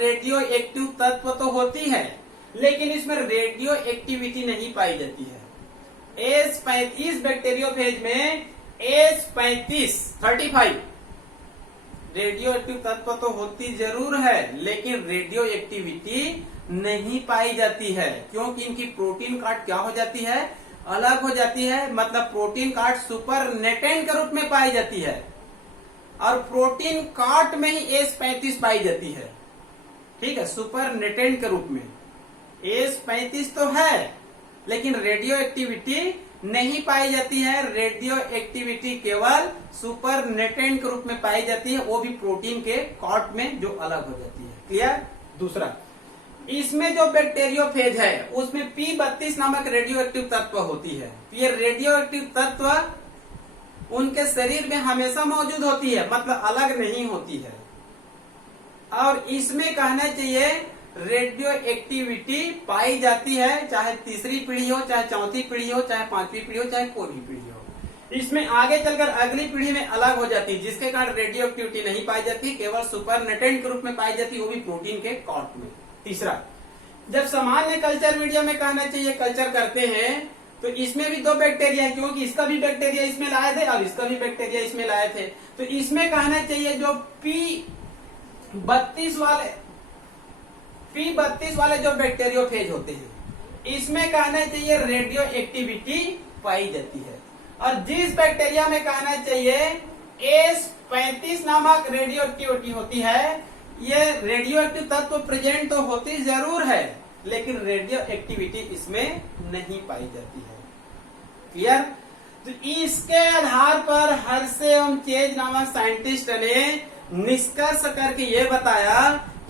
Radio active तत्व तो होती है, लेकिन इसमें रेडियो एक्टिविटी नहीं पाई जाती है। S35 बैक्टीरियोफेज में S35 रेडियो एक्टिव तत्व तो होती जरूर है, लेकिन रेडियो एक्टिविटी नहीं पाई जाती है, क्योंकि इनकी प्रोटीन कार्ड क्या हो जाती है, अलग हो जाती है। मतलब प्रोटीन कार्ड सुपरनेटेंट के रूप में पाई जाती है और प्रोटीन कार्ड में ही S35 पाई जाती है। ठीक है, सुपरनेटेंट के रूप में S35 तो है, लेकिन रेडियो एक्टिविटी नहीं पाई जाती है। रेडियो एक्टिविटी केवल सुपरनेटेंट के रूप में पाई जाती है, वो भी प्रोटीन के कार्ड में जो अलग हो जाती है। क्लियर। दूसरा, इसमें जो बैक्टीरियोफेज है उसमें P32 नामक रेडियो एक्टिव तत्व होती है। ये रेडियो एक्टिव तत्व उनके शरीर में हमेशा मौजूद होती है, मतलब अलग नहीं होती है। और इसमें कहना चाहिए रेडियो एक्टिविटी पाई जाती है, चाहे तीसरी पीढ़ी हो, चाहे चौथी पीढ़ी हो, चाहे पांचवी पीढ़ी हो, चाहे कोई भी पीढ़ी हो। इसमें आगे चलकर अगली पीढ़ी में अलग हो जाती है, जिसके कारण रेडियो एक्टिविटी नहीं पाई जाती, केवल सुपरनेटेंट के रूप में पाई जाती है, वो भी प्रोटीन के कॉट में। तीसरा, जब सामान्य कल्चर मीडिया में कहना चाहिए कल्चर करते हैं, तो इसमें भी दो बैक्टीरिया है, क्योंकि इसका भी बैक्टीरिया इसमें लाए थे और इसका भी बैक्टीरिया इसमें लाए थे। तो इसमें कहना चाहिए जो P32 वाले जो बैक्टीरियोफेज होते हैं, इसमें कहना चाहिए रेडियो एक्टिविटी पाई जाती है। और जिस बैक्टीरिया में कहना चाहिए S35 नामक रेडियो एक्टिविटी होती है, ये रेडियो एक्टिव तत्व प्रेजेंट तो होती जरूर है, लेकिन रेडियो एक्टिविटी इसमें नहीं पाई जाती है। क्लियर। तो इसके आधार पर हर्शे एवं चेज नामक साइंटिस्ट ने निष्कर्ष करके ये बताया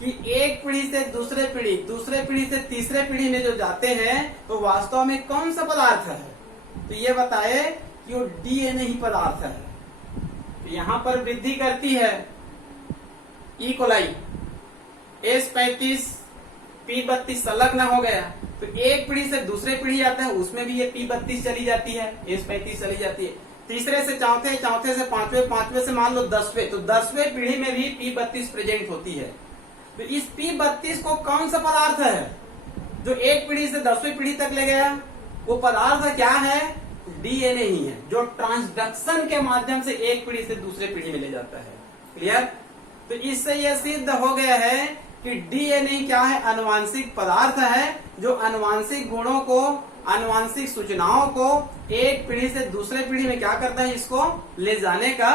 कि एक पीढ़ी से दूसरे पीढ़ी, दूसरे पीढ़ी से तीसरे पीढ़ी में जो जाते हैं, तो वास्तव में कौन सा पदार्थ है, तो ये बताए कि वो डीएनए ही पदार्थ है। तो यहां पर वृद्धि करती है ई कोलाई, S35 P32 संलग्न हो गया, तो एक पीढ़ी से दूसरे पीढ़ी आता है, उसमें भी ये P32 चली जाती है, S35 चली जाती है। तीसरे से चौथे, चौथे से पांचवे, पांचवे से मान लो 10वें, तो 10वें पीढ़ी में भी P32 प्रेजेंट होती है। तो इस P32 को कौन सा पदार्थ है जो एक पीढ़ी से 10वीं पीढ़ी तक ले गया, वो पदार्थ क्या है, डीएनए ही है, जो ट्रांसडक्शन के माध्यम से एक पीढ़ी से दूसरे पीढ़ी में ले जाता है। क्लियर। तो इससे यह सिद्ध हो गया है कि डीएनए क्या है, आनुवांशिक पदार्थ है, जो आनुवांशिक गुणों को, आनुवांशिक सूचनाओं को एक पीढ़ी से दूसरे पीढ़ी में क्या करता है, इसको ले जाने का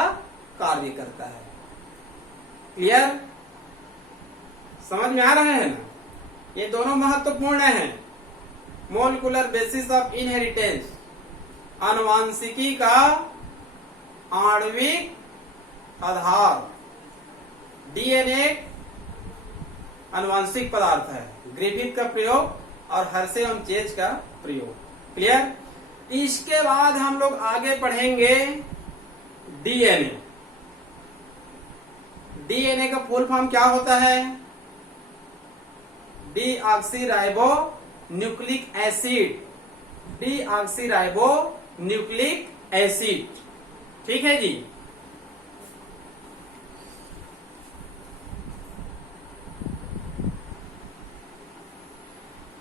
कार्य करता है। क्लियर। समझ में आ रहे हैं ना। ये दोनों महत्वपूर्ण हैं। मोलिकुलर बेसिस ऑफ इनहेरिटेंस, आनुवांशिकी का आणविक आधार। डीएनए आनुवांशिक पदार्थ है, ग्रिफिथ का प्रयोग और हर्शे एवं चेज का प्रयोग। क्लियर। इसके बाद हम लोग आगे पढ़ेंगे डीएनए। डीएनए का फुल फॉर्म क्या होता है, deoxyribo nucleic acid, deoxyribo nucleic acid. ठीक है जी।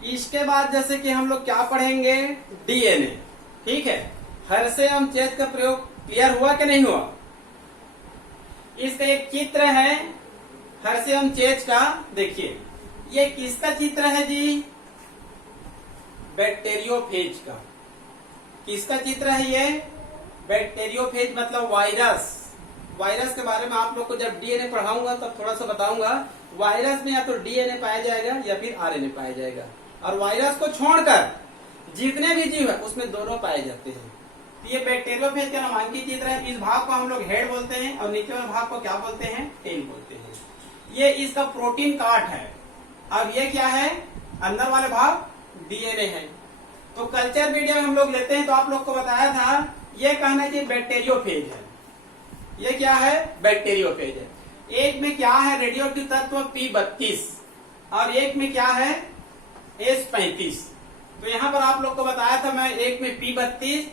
इसके बाद जैसे कि हम लोग क्या पढ़ेंगे, डीएनए। ठीक है। हर्शे एवं चेज का प्रयोग क्लियर हुआ कि नहीं हुआ। इसका एक चित्र है हर्शे एवं चेज का। देखिए ये किसका चित्र है जी, बैक्टीरियोफेज का। किसका चित्र है ये, बैक्टीरियोफेज मतलब वायरस। वायरस के बारे में आप लोग को जब डीएनए पढ़ाऊंगा तब थोड़ा सा बताऊंगा। वायरस में या तो डीएनए पाया जाएगा या फिर आरएनए पाया जाएगा, और वायरस को छोड़कर जितने भी जीव है उसमें दोनों पाए जाते हैं। तो ये बैक्टीरियोफेज का नामांकित चित्र है। इस भाग को हम लोग हेड बोलते हैं और नीचे वाले भाग को क्या बोलते हैं, टेल बोलते हैं। ये इसका प्रोटीन कार्ड है। अब ये क्या है, अंदर वाले भाग डीएनए है। तो कल्चर मीडिया में हम लोग लेते हैं, तो आप लोग को बताया था, ये कहना चाहिए बैक्टीरियोफेज है। ये क्या है, बैक्टीरियोफेज है। एक में क्या है, रेडियोएक्टिव तत्व P32 और एक में क्या है, S35। तो यहाँ पर आप लोग को बताया था मैं, एक में P32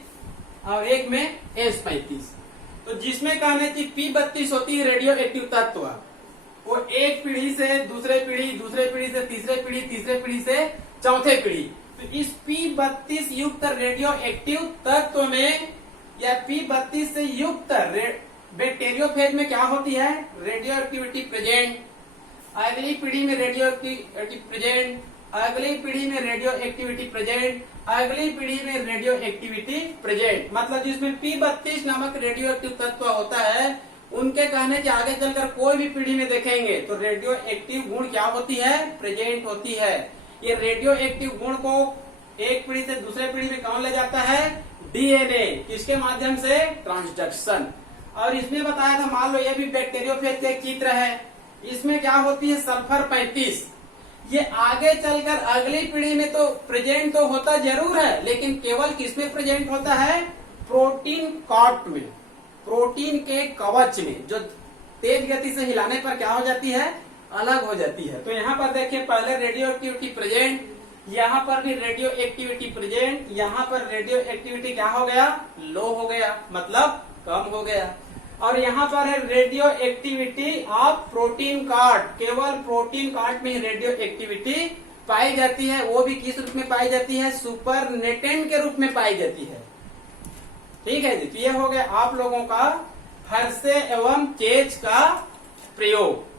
और एक में S35। तो जिसमें कहना चाहिए P32 होती है रेडियो एक्टिव तत्व, वो एक पीढ़ी से दूसरे पीढ़ी, दूसरे पीढ़ी से तीसरे पीढ़ी, तीसरे पीढ़ी से चौथे पीढ़ी। तो इस P32 युक्त रेडियो एक्टिव तत्व में या P32 से युक्त बैक्टीरियोफेज में क्या होती है, रेडियो एक्टिविटी प्रेजेंट। अगली पीढ़ी में रेडियो एक्टिविटी प्रेजेंट, अगली पीढ़ी में रेडियो एक्टिविटी प्रेजेंट, अगली पीढ़ी में रेडियो एक्टिविटी प्रेजेंट। मतलब जिसमें P32 नामक रेडियो एक्टिव तत्व होता है, उनके कहने के आगे चलकर कोई भी पीढ़ी में देखेंगे तो रेडियो एक्टिव गुण क्या होती है, प्रेजेंट होती है। ये रेडियो एक्टिव गुण को एक पीढ़ी से दूसरे पीढ़ी में कौन ले जाता है, डीएनए। किसके माध्यम से, ट्रांसडक्शन। और इसमें बताया था, मान लो ये भी बैक्टीरियोफेज का एक चित्र है, इसमें क्या होती है, सल्फर 35। ये आगे चलकर अगली पीढ़ी में तो प्रेजेंट तो होता जरूर है, लेकिन केवल किसमें प्रेजेंट होता है, प्रोटीन कॉट में, प्रोटीन के कवच में, जो तेज गति से हिलाने पर क्या हो जाती है, अलग हो जाती है। तो यहाँ पर देखिए, पहले रेडियो एक्टिविटी प्रेजेंट, यहाँ पर भी रेडियो एक्टिविटी प्रेजेंट, यहाँ पर रेडियो एक्टिविटी क्या हो गया, लो हो गया, मतलब कम हो गया। और यहाँ पर है radio activity of protein card, केवल प्रोटीन कार्ड में रेडियो एक्टिविटी पाई जाती है। वो भी किस रूप में पाई जाती है, सुपरनेटेंट के रूप में पाई जाती है। ठीक है जी, तो ये हो गया आप लोगों का हर्षे एवं चेज का प्रयोग।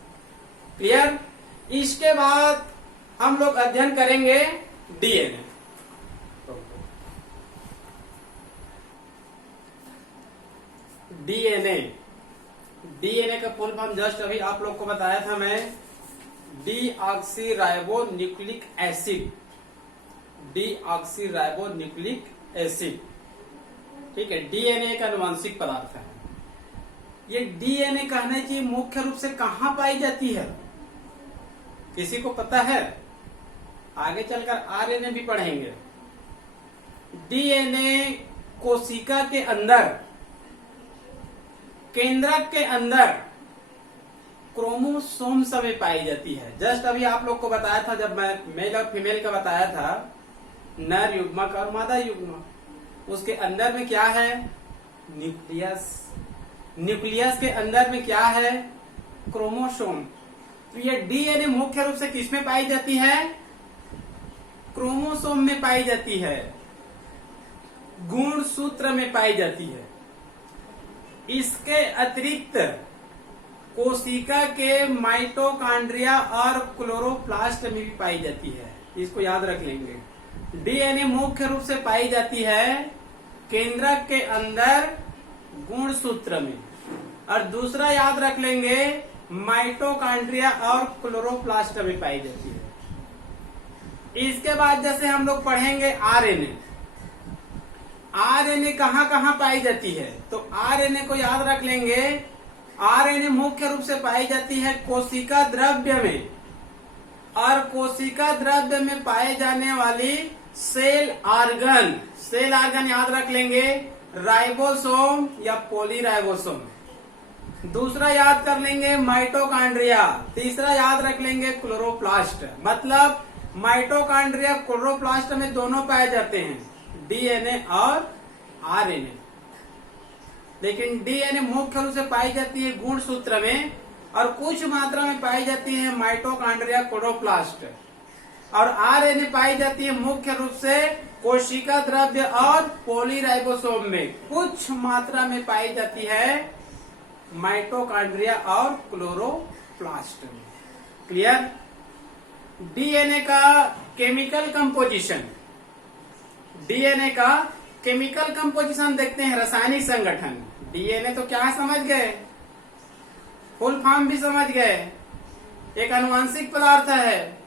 क्लियर। इसके बाद हम लोग अध्ययन करेंगे डीएनए। डीएनए, डीएनए का फुल फॉर्म जस्ट अभी आप लोग को बताया था मैं, deoxyribo nucleic acid, deoxyribo nucleic acid. ठीक है, डीएनए एक आनुवंशिक पदार्थ है। ये डीएनए कहने की मुख्य रूप से कहाँ पाई जाती है, किसी को पता है? आगे चलकर आरएनए भी पढ़ेंगे। डीएनए कोशिका के अंदर, केंद्रक के अंदर क्रोमोसोम्स में पाई जाती है। जस्ट अभी आप लोग को बताया था, जब मैं मेल और फीमेल का बताया था, नर युग्मक और मादा युग्मक, उसके अंदर में क्या है, न्यूक्लियस। न्यूक्लियस के अंदर में क्या है, क्रोमोसोम। तो ये डीएनए मुख्य रूप से किसमें पाई जाती है, क्रोमोसोम में पाई जाती है, गुणसूत्र में पाई जाती है। इसके अतिरिक्त कोशिका के माइटोकॉन्ड्रिया और क्लोरोप्लास्ट में भी पाई जाती है। इसको याद रख लेंगे। डीएनए मुख्य रूप से पाई जाती है केंद्रक के अंदर गुणसूत्र में, और दूसरा याद रख लेंगे माइटोकॉन्ड्रिया और क्लोरोप्लास्ट में पाई जाती है। इसके बाद जैसे हम लोग पढ़ेंगे आरएनए। आरएनए कहाँ कहाँ पाई जाती है, तो आरएनए को याद रख लेंगे। आरएनए मुख्य रूप से पाई जाती है कोशिका द्रव्य में, और कोशिका द्रव्य में पाए जाने वाली सेल ऑर्गन, सेल ऑर्गन याद रख लेंगे, राइबोसोम या पॉलीराइबोसोम। दूसरा याद कर लेंगे माइटोकॉन्ड्रिया, तीसरा याद रख लेंगे क्लोरोप्लास्ट। मतलब माइटोकॉन्ड्रिया क्लोरोप्लास्ट में दोनों पाए जाते हैं, डीएनए और आरएनए। लेकिन डीएनए मुख्य रूप से पाई जाती है गुणसूत्र में, और कुछ मात्रा में पाई जाती है माइटोकॉन्ड्रिया क्लोरोप्लास्ट, और आरएनए पाई जाती है मुख्य रूप से कोशिका द्रव्य और पॉलीराइबोसोम में। कुछ मात्रा में पाई जाती है माइटोकॉन्ड्रिया और क्लोरोप्लास्ट में। क्लियर। डीएनए का केमिकल कंपोजिशन, डीएनए का केमिकल कंपोजिशन देखते हैं, रासायनिक संगठन। डीएनए तो क्या समझ गए, फुल फॉर्म भी समझ गए। एक आनुवंशिक पदार्थ है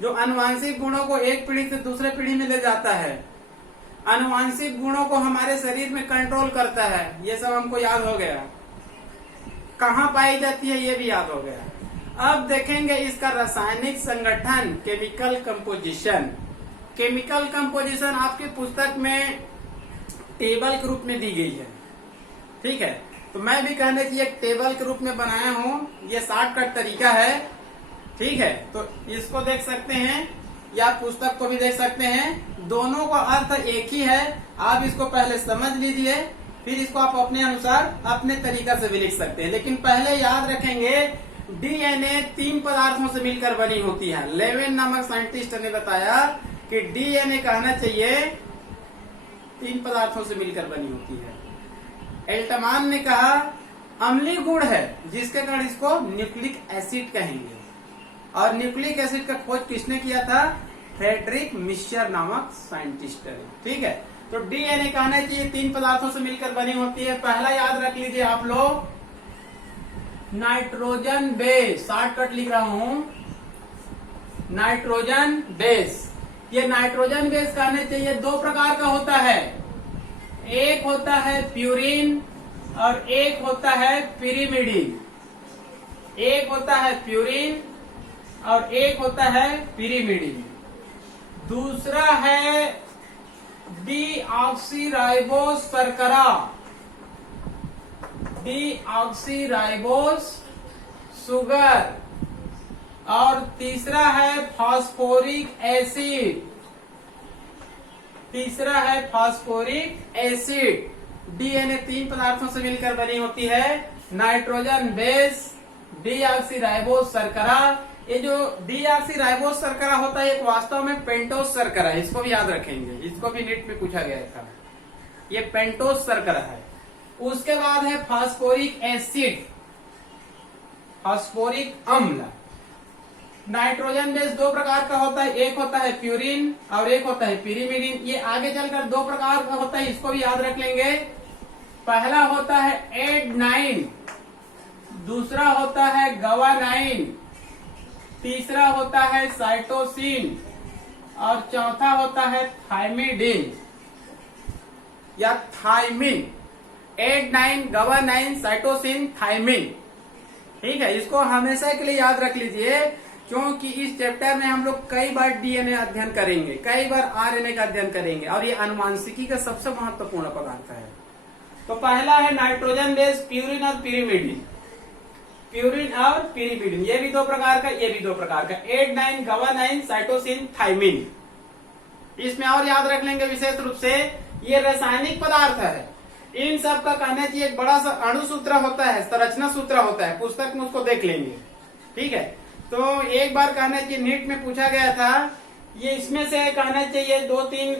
जो आनुवंशिक गुणों को एक पीढ़ी से दूसरे पीढ़ी में ले जाता है, आनुवंशिक गुणों को हमारे शरीर में कंट्रोल करता है। ये सब हमको याद हो गया। कहाँ पाई जाती है ये भी याद हो गया। अब देखेंगे इसका रासायनिक संगठन, केमिकल कंपोजिशन। केमिकल कंपोजिशन आपकी पुस्तक में टेबल के रूप में दी गई है। ठीक है, तो मैं भी कहने की एक टेबल के रूप में बनाया हूँ। ये शॉर्टकट तरीका है। ठीक है, तो इसको देख सकते हैं या पुस्तक को भी देख सकते हैं, दोनों का अर्थ एक ही है। आप इसको पहले समझ लीजिए, फिर इसको आप अपने अनुसार अपने तरीका से भी लिख सकते हैं। लेकिन पहले याद रखेंगे डीएनए 3 पदार्थों से मिलकर बनी होती है। लेविन नामक साइंटिस्ट ने बताया कि डीएनए कहना चाहिए 3 पदार्थों से मिलकर बनी होती है। एल्टमान ने कहा अम्लीय गुण है, जिसके कारण इसको न्यूक्लिक एसिड कहेंगे। और न्यूक्लिक एसिड का खोज किसने किया था? फ्रेडरिक मिश्चर नामक साइंटिस्ट ने। ठीक है, तो डीएनए कहना चाहिए 3 पदार्थों से मिलकर बनी होती है। पहला याद रख लीजिए आप लोग, नाइट्रोजन बेस, शॉर्टकट लिख रहा हूं, नाइट्रोजन बेस। ये नाइट्रोजन बेस कहने चाहिए 2 प्रकार का होता है, एक होता है प्यूरिन और एक होता है पिरिमिडिन। एक होता है प्यूरिन और एक होता है पिरिमिडिन। दूसरा है डीऑक्सीराइबोस शर्करा, डीऑक्सीराइबोस शुगर। और तीसरा है फास्फोरिक एसिड, तीसरा है फास्फोरिक एसिड। डीएनए 3 पदार्थों से मिलकर बनी होती है, नाइट्रोजन बेस, डीऑक्सीराइबोस शर्करा। ये जो डीऑक्सीराइबोस शर्करा होता है, एक वास्तव में पेंटोस शर्करा है, इसको भी याद रखेंगे, इसको भी नीट में पूछा गया था। ये पेंटोस शर्करा है। उसके बाद है फास्फोरिक एसिड, फास्फोरिक अम्ल। नाइट्रोजन बेस 2 प्रकार का होता है, एक होता है प्यूरिन और एक होता है पिरिमिडिन। ये आगे चलकर 2 प्रकार का होता है, इसको भी याद रख लेंगे। पहला होता है एडेनाइन, दूसरा होता है गवानाइन, तीसरा होता है साइटोसिन और चौथा होता है थाइमिडिन या thymine. Adenine, guanine, cytosine, thymine. ठीक है, इसको हमेशा के लिए याद रख लीजिए, क्योंकि इस चैप्टर में हम लोग कई बार डीएनए अध्ययन करेंगे, कई बार आरएनए का अध्ययन करेंगे, और ये अनुवांशिकी का सबसे महत्वपूर्ण पदार्थ है। तो पहला है नाइट्रोजन बेस, प्यूरिन और पिरिमिडिन। प्यूरिन और पिरिमिडिन ये भी 2 प्रकार का, ये भी 2 प्रकार का, एडेनाइन, गवानाइन, साइटोसिन, थाइमिन। इसमें और याद रख लेंगे विशेष रूप से, ये रासायनिक पदार्थ है। इन सब का कहना चाहिए एक बड़ा सा अणुसूत्र होता है, संरचना सूत्र होता है, पुस्तक में उसको देख लेंगे। ठीक है, तो एक बार कहना चाहिए, नीट में पूछा गया था, ये इसमें से कहना चाहिए 2-3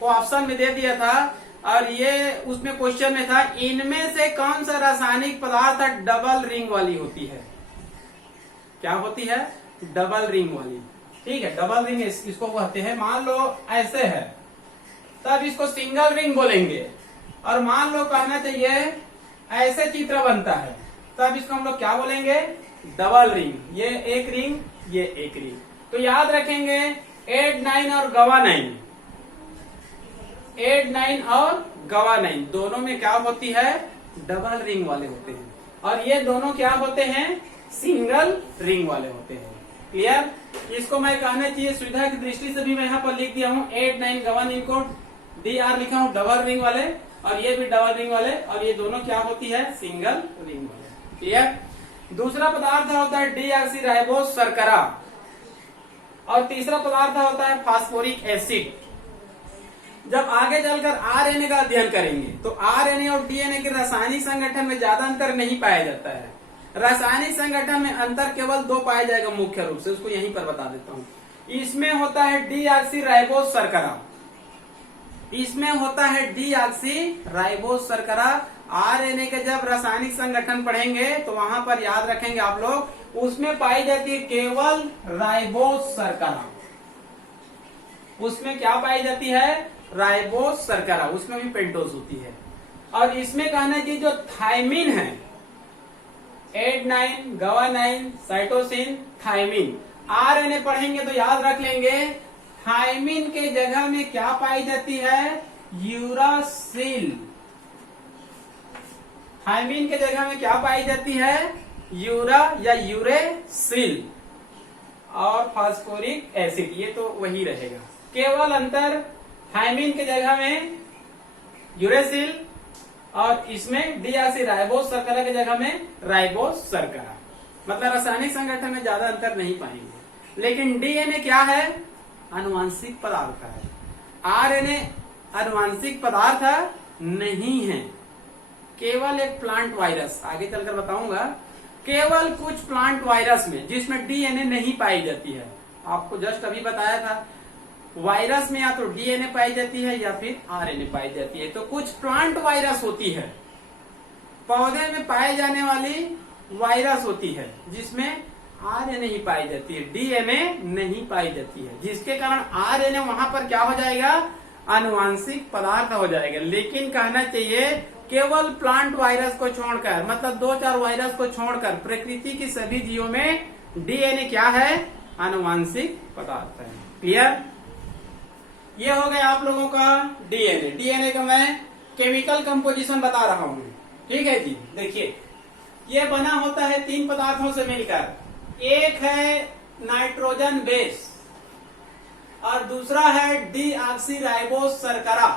को ऑप्शन में दे दिया था, और ये उसमें क्वेश्चन में था, इनमें से कौन सा रासायनिक पदार्थ डबल रिंग वाली होती है? क्या होती है? डबल रिंग वाली। ठीक है, डबल रिंग इसको कहते हैं। मान लो ऐसे है, तब इसको सिंगल रिंग बोलेंगे। और मान लो कहना चाहिए ऐसे चित्र बनता है, तब इसको हम लोग क्या बोलेंगे? Double ring. ये एक रिंग, ये एक रिंग। तो याद रखेंगे एडेनाइन और गवानाइन, एडेनाइन और गवानाइन दोनों में क्या होती है? डबल रिंग वाले होते हैं। और ये दोनों क्या होते हैं? सिंगल रिंग वाले होते हैं। क्लियर? इसको मैं कहना चाहिए सुविधा की दृष्टि से भी मैं यहाँ पर लिख दिया हूँ, एडेनाइन गवानाइन को DR लिखा हूँ डबल रिंग वाले, और ये भी डबल रिंग वाले, और ये दोनों क्या होती है? सिंगल रिंग वाले। क्लियर? दूसरा पदार्थ होता है डीऑक्सीराइबोस शर्करा, और तीसरा पदार्थ होता है फास्फोरिक एसिड। जब आगे चलकर आरएनए का अध्ययन करेंगे तो आरएनए और डीएनए के रासायनिक संगठन में ज्यादा अंतर नहीं पाया जाता है। रासायनिक संगठन में अंतर केवल 2 पाया जाएगा मुख्य रूप से, उसको यहीं पर बता देता हूँ। इसमें होता है डीऑक्सीराइबोस शर्करा, इसमें होता है डीऑक्सीराइबोस शर्करा। आरएनए के जब रासायनिक संगठन पढ़ेंगे तो वहां पर याद रखेंगे आप लोग, उसमें पाई जाती है केवल राइबोस शर्करा। उसमें क्या पाई जाती है? राइबोस शर्करा, उसमें भी पेंटोस होती है। और इसमें कहना चाहिए जो थाइमिन है, adenine, guanine, cytosine, thymine. RNA पढ़ेंगे तो याद रख लेंगे, थाइमिन के जगह में क्या पाई जाती है? यूरासिल। थाइमिन के जगह में क्या पाई जाती है? यूरा या यूरेसिल। और फास्फोरिक एसिड, ये तो वही रहेगा। केवल अंतर थाइमिन के जगह में यूरेसिल, और इसमें डीऑक्सीराइबोस शर्करा के जगह में राइबोस शर्करा। मतलब रासायनिक संगठन में ज्यादा अंतर नहीं पाएंगे। लेकिन डीएनए क्या है? आनुवांशिक पदार्थ है। आरएनए आनुवांशिक पदार्थ नहीं है, केवल एक प्लांट वायरस, आगे चलकर बताऊंगा, केवल कुछ प्लांट वायरस में जिसमें डीएनए नहीं पाई जाती है। आपको जस्ट अभी बताया था, वायरस में या तो डीएनए पाई जाती है या फिर आरएनए पाई जाती है। तो कुछ प्लांट वायरस होती है, पौधे में पाए जाने वाली वायरस होती है जिसमें आरएनए ही पाई जाती है, डीएनए नहीं पाई जाती है, जिसके कारण आरएनए वहां पर क्या हो जाएगा, आनुवांशिक पदार्थ हो जाएगा। लेकिन कहना चाहिए केवल प्लांट वायरस को छोड़कर, मतलब 2-4 वायरस को छोड़कर प्रकृति की सभी जीवों में डीएनए क्या है, आनुवांशिक पदार्थ है। क्लियर? ये हो गया आप लोगों का डीएनए। डीएनए का मैं केमिकल कंपोजिशन बता रहा हूं, ठीक है जी। देखिए, ये बना होता है 3 पदार्थों से मिलकर। एक है नाइट्रोजन बेस और दूसरा है डीऑक्सीराइबोस शर्करा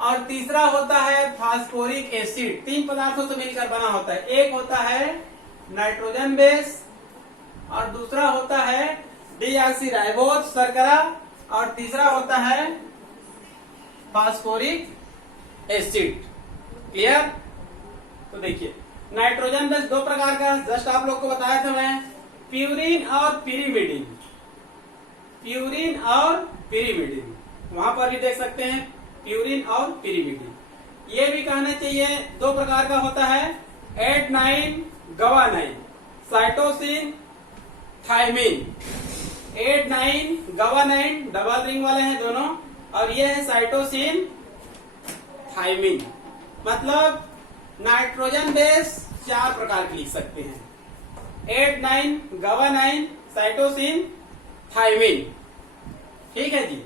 और तीसरा होता है फास्फोरिक एसिड। 3 पदार्थों से मिलकर बना होता है। एक होता है नाइट्रोजन बेस और दूसरा होता है डीऑक्सीराइबोस शर्करा और तीसरा होता है फास्फोरिक एसिड। क्लियर? तो देखिए, नाइट्रोजन बेस 2 प्रकार का जस्ट आप लोग को बताया था मैं, प्यूरिन और पिरिमिडिन। प्यूरिन और पिरिमिडिन वहां पर भी देख सकते हैं, प्यूरिन और पिरिमिडिन। ये भी कहना चाहिए 2 प्रकार का होता है, adenine guanine, cytosine thymine. Adenine guanine double ring वाले हैं दोनों, और ये है साइटोसिन थायमिन। मतलब नाइट्रोजन बेस 4 प्रकार के लिख सकते हैं, एडेनाइन गवानाइन साइटोसिन थायमिन। ठीक है जी।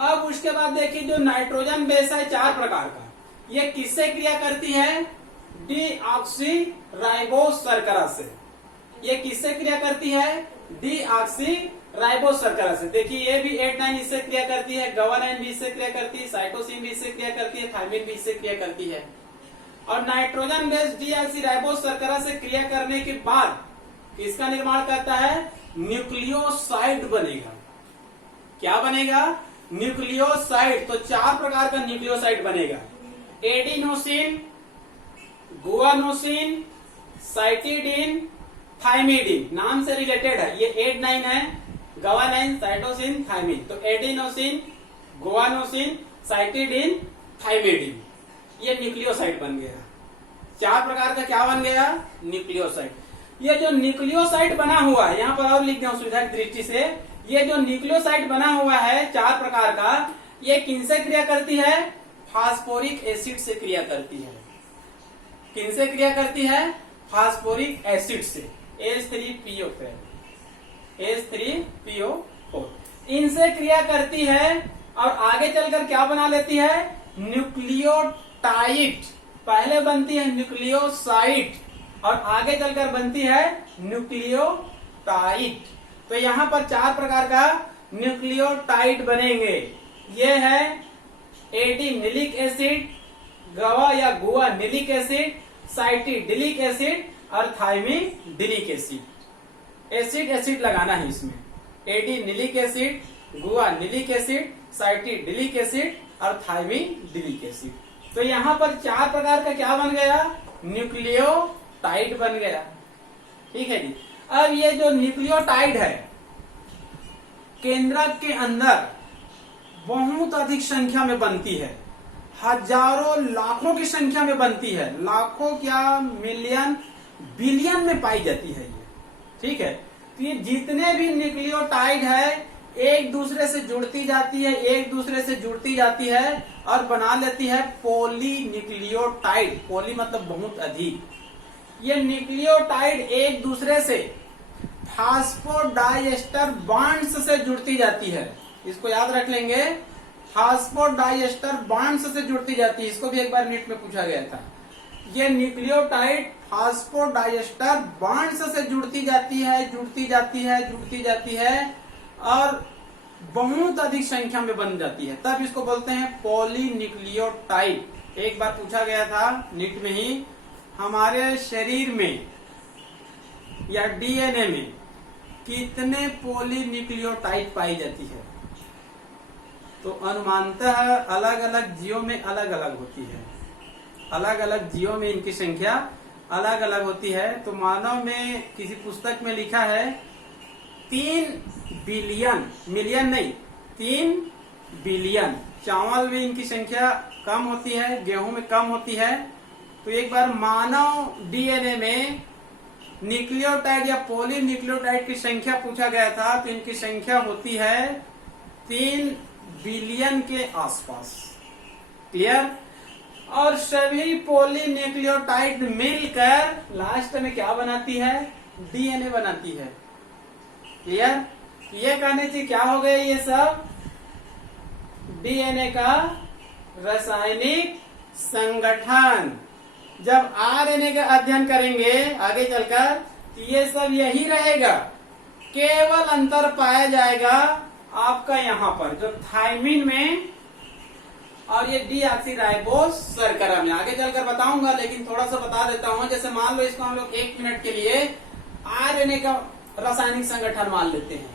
अब उसके बाद देखिए, जो नाइट्रोजन बेस है 4 प्रकार का, ये किससे क्रिया करती है, डीऑक्सीराइबोस शर्करा से। ये किससे क्रिया करती है, डीऑक्सीराइबोस शर्करा से। देखिए, ये भी एडेनाइन इससे क्रिया करती है, गवानाइन भी इससे क्रिया करती है, साइटोसिन भी इससे क्रिया करती है, थायमिन भी इससे क्रिया करती है। और नाइट्रोजन बेस डीऑक्सीराइबोस शर्करा से क्रिया करने के बाद किसका निर्माण करता है, न्यूक्लियोसाइड बनेगा। क्या बनेगा, न्यूक्लियोसाइड। तो 4 प्रकार का न्यूक्लियोसाइड बनेगा, एडिनोसिन, गुआनोसिन, साइटिडीन, थाइमिडीन। नाम से रिलेटेड है, ये एडेनाइन है, गवानाइन, साइटोसिन, थाइमिन। तो एडिनोसिन, गुआनोसिन, साइटिडीन, थाइमिडीन, ये न्यूक्लियोसाइड बन गया। 4 प्रकार का क्या बन गया, न्यूक्लियोसाइड। ये जो न्यूक्लियोसाइड बना हुआ है, यहाँ पर और लिख दिया सुविधा की दृष्टि से, ये जो न्यूक्लियोसाइड बना हुआ है 4 प्रकार का, ये किनसे क्रिया करती है, फास्फोरिक एसिड से क्रिया करती है। किनसे क्रिया करती है, फास्फोरिक एसिड से, H3PO4, H3PO4 इनसे क्रिया करती है और आगे चलकर क्या बना लेती है, न्यूक्लियोटाइड। पहले बनती है न्यूक्लियोसाइड और आगे चलकर बनती है न्यूक्लियोटाइड। तो यहाँ पर 4 प्रकार का न्यूक्लियोटाइड बनेंगे। ये है एडिनिलिक एसिड, गवा या गुआ निलिक एसिड, साइटिडिलिक एसिड और थाइमिडिलिक एसिड। एसिड एसिड लगाना है इसमें, एडिनिलिक एसिड, गुआ निलिक एसिड, साइटिडिलिक एसिड और थाइमिडिलिक एसिड। तो यहाँ पर 4 प्रकार का क्या बन गया, न्यूक्लियोटाइड बन गया। ठीक है जी। अब ये जो न्यूक्लियोटाइड है केंद्रक के अंदर बहुत अधिक संख्या में बनती है, हजारों लाखों की संख्या में बनती है, लाखों क्या मिलियन बिलियन में पाई जाती है ये। ठीक है। तो ये जितने भी न्यूक्लियोटाइड है एक दूसरे से जुड़ती जाती है, एक दूसरे से जुड़ती जाती है और बना लेती है पॉली न्यूक्लियोटाइड। पॉली मतलब बहुत अधिक। ये न्यूक्लियोटाइड एक दूसरे से फास्फोडाइएस्टर बॉन्ड्स से जुड़ती जाती है। इसको याद रख लेंगे, फास्फोडाइएस्टर बॉन्ड्स से जुड़ती जाती है। इसको भी एक बार नीट में पूछा गया था। ये न्यूक्लियोटाइड फास्फोडाइएस्टर बॉन्ड्स से जुड़ती जाती है, जुड़ती जाती है, जुड़ती जाती है और बहुत अधिक संख्या में बन जाती है, तब इसको बोलते हैं पॉलीन्यूक्लियोटाइड। एक बार पूछा गया था नीट में ही, हमारे शरीर में या डीएनए में कितने पॉलीन्यूक्लियोटाइड पाई जाती है। तो अनुमानतः अलग अलग जीवों में अलग अलग होती है, अलग अलग जीवों में इनकी संख्या अलग अलग होती है। तो मानव में किसी पुस्तक में लिखा है 3 बिलियन, मिलियन नहीं, 3 बिलियन। चावल में इनकी संख्या कम होती है, गेहूं में कम होती है। तो एक बार मानव डीएनए में न्यूक्लियोटाइड या पॉलीन्यूक्लियोटाइड की संख्या पूछा गया था, तो इनकी संख्या होती है 3 बिलियन के आसपास। क्लियर? और सभी पॉलीन्यूक्लियोटाइड मिलकर लास्ट में क्या बनाती है? डीएनए बनाती है। क्लियर? ये कहने से क्या हो गया? ये सब डीएनए का रासायनिक संगठन। जब आरएनए का अध्ययन करेंगे आगे चलकर, ये सब यही रहेगा, केवल अंतर पाया जाएगा आपका यहाँ पर जो थायमिन में और ये डीऑक्सीराइबोस शर्करा में। आगे चलकर बताऊंगा, लेकिन थोड़ा सा बता देता हूँ। जैसे मान लो इसको हम लोग 1 मिनट के लिए आरएनए का रासायनिक संगठन मान लेते हैं।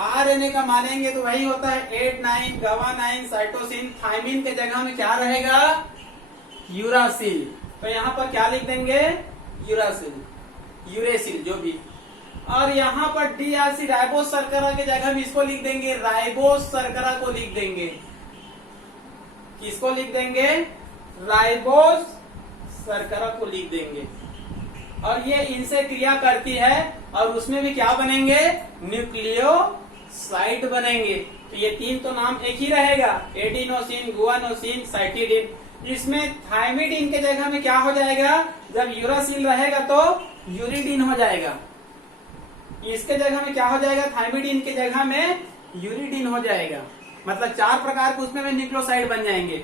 आरएनए का मानेंगे तो वही होता है 8,9 गवानाइन साइटोसिन। थायमिन के जगह में क्या रहेगा? यूरासिल। तो यहाँ पर क्या लिख देंगे? यूरासिल, यूरेसिल जो भी। और यहाँ पर डीऑक्सीराइबोस शर्करा के जगह में इसको लिख देंगे, राइबोस शर्करा को लिख देंगे। किसको लिख देंगे? राइबोस शर्करा को लिख देंगे। और ये इनसे क्रिया करती है और उसमें भी क्या बनेंगे? न्यूक्लियोसाइड बनेंगे। तो ये 3 तो नाम एक ही रहेगा, एडिनोसिन, गुआनोसिन, साइटिडिन। इसमें थायमिडिन के जगह में क्या हो जाएगा? जब यूरासिल रहेगा तो यूरिडिन हो जाएगा। इसके जगह में क्या हो जाएगा? थायमिडिन के जगह में यूरिडिन हो जाएगा। मतलब 4 प्रकार के उसमें भी न्यूक्लियोसाइड बन जाएंगे।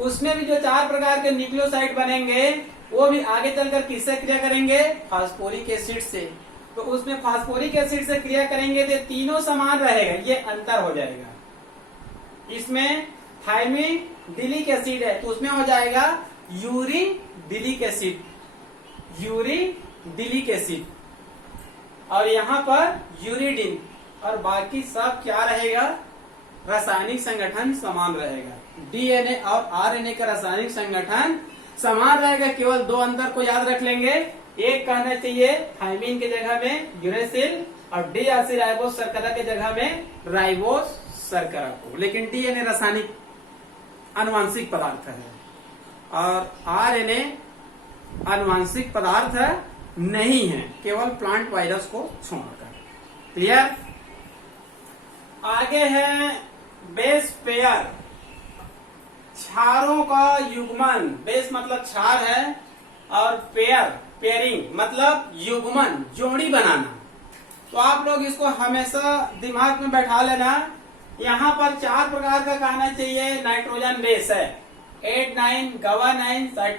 उसमें भी जो 4 प्रकार के न्यूक्लियोसाइड बनेंगे वो भी आगे चलकर किससे क्रिया करेंगे? फास्फोरिक एसिड से। तो उसमें फास्फोरिक एसिड से क्रिया करेंगे तो तीनों समान रहेगा, ये अंतर हो जाएगा। इसमें थायमिडिलिक एसिड है तो उसमें हो जाएगा यूरिडिलिक एसिड, यूरिडिलिक एसिड। और यहाँ पर यूरिडिन। और बाकी सब क्या रहेगा? रासायनिक संगठन समान रहेगा। डीएनए और आरएनए का रासायनिक संगठन समान रहेगा, केवल 2 अंतर को याद रख लेंगे। एक कहना चाहिए थायमिन के जगह में यूरेसिल और डीऑक्सीराइबोस शर्करा के जगह में राइबोस शर्करा को। लेकिन डीएनए रासायनिक आनुवांशिक पदार्थ है और आरएनए आनुवांशिक पदार्थ नहीं है, केवल प्लांट वायरस को छोड़कर। क्लियर? आगे है बेस पेयर, क्षारों का युग्मन। बेस मतलब क्षार है और पेयर, पेयरिंग मतलब युग्मन, जोड़ी बनाना। तो आप लोग इसको हमेशा दिमाग में बैठा लेना। यहाँ पर 4 प्रकार का कहना चाहिए नाइट्रोजन बेस है, 8,9 गवानाइन साइटो